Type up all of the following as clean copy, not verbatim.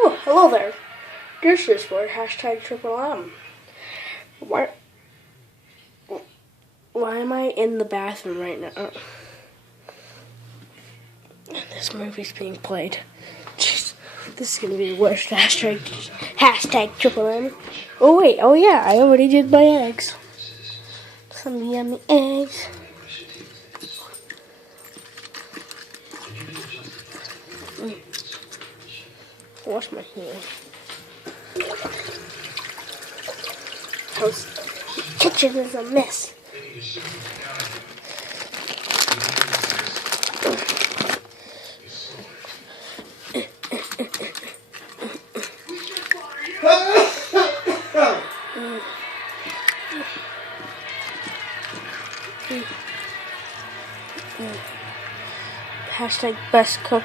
Oh, hello there. This is for hashtag Triple M. Why am I in the bathroom right now? This movie's being played. Jeez, this is gonna be the worst hashtag Triple M. Oh wait, oh yeah, I already did my eggs. Some yummy eggs. Wash my hands. House kitchen is a mess. Hashtag best cook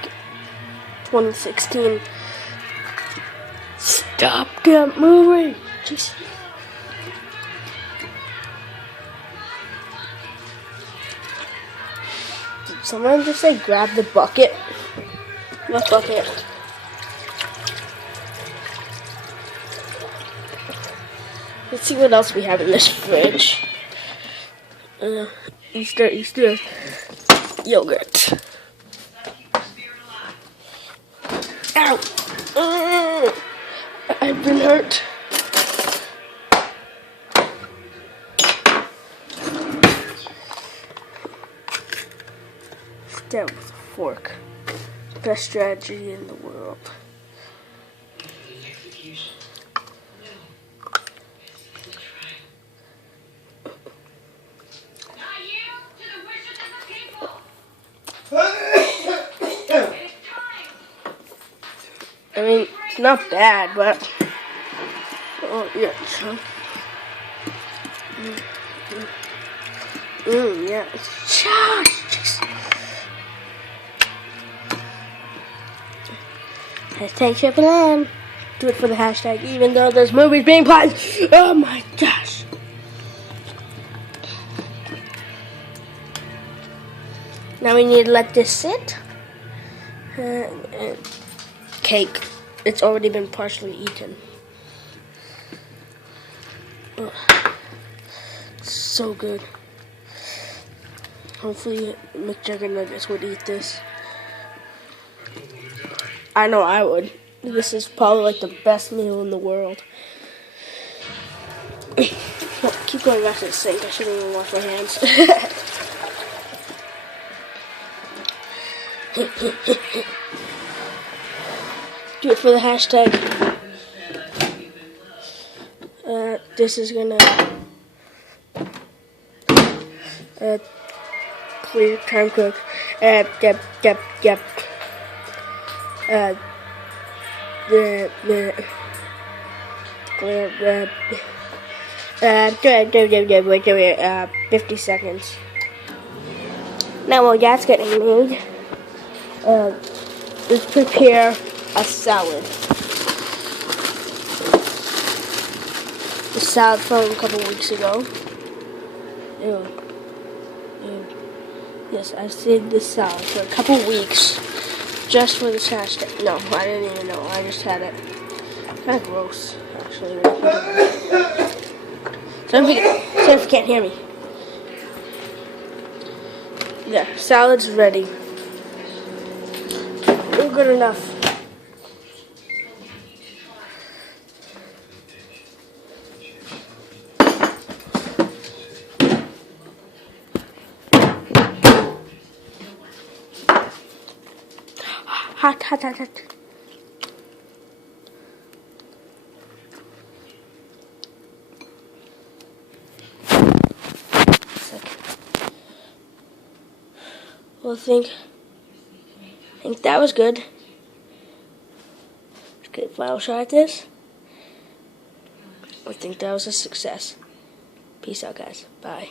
2016. Stop that movie! Jeez. Did someone just say grab the bucket? What bucket? Let's see what else we have in this fridge. Easter yogurt. Ow! I've been hurt. Stab with a fork. Best strategy in the world. I mean, it's not bad, but oh yeah, yeah. Hashtag Triple M. Do it for the hashtag, even though this movie's being played. Oh my gosh. Now we need to let this sit. Cake. It's already been partially eaten. Ugh. So good. Hopefully McJuggernuggets would eat this. I know I would. This is probably like the best meal in the world. Well, keep going back to the sink. I shouldn't even wash my hands. Do it for the hashtag. This is gonna clear time cook. Yep. Clear. 50 seconds. Now while that's getting made, let's prepare a salad. The salad from a couple weeks ago. Ew. Yes, I saved this salad for a couple weeks just for this hashtag. No, I didn't even know. I just had it. Kind of gross, actually. Sorry if you can't hear me. Yeah, salad's ready. Good enough. Hot. Well, I think that was good. Good final shot at this. I think that was a success. Peace out, guys. Bye.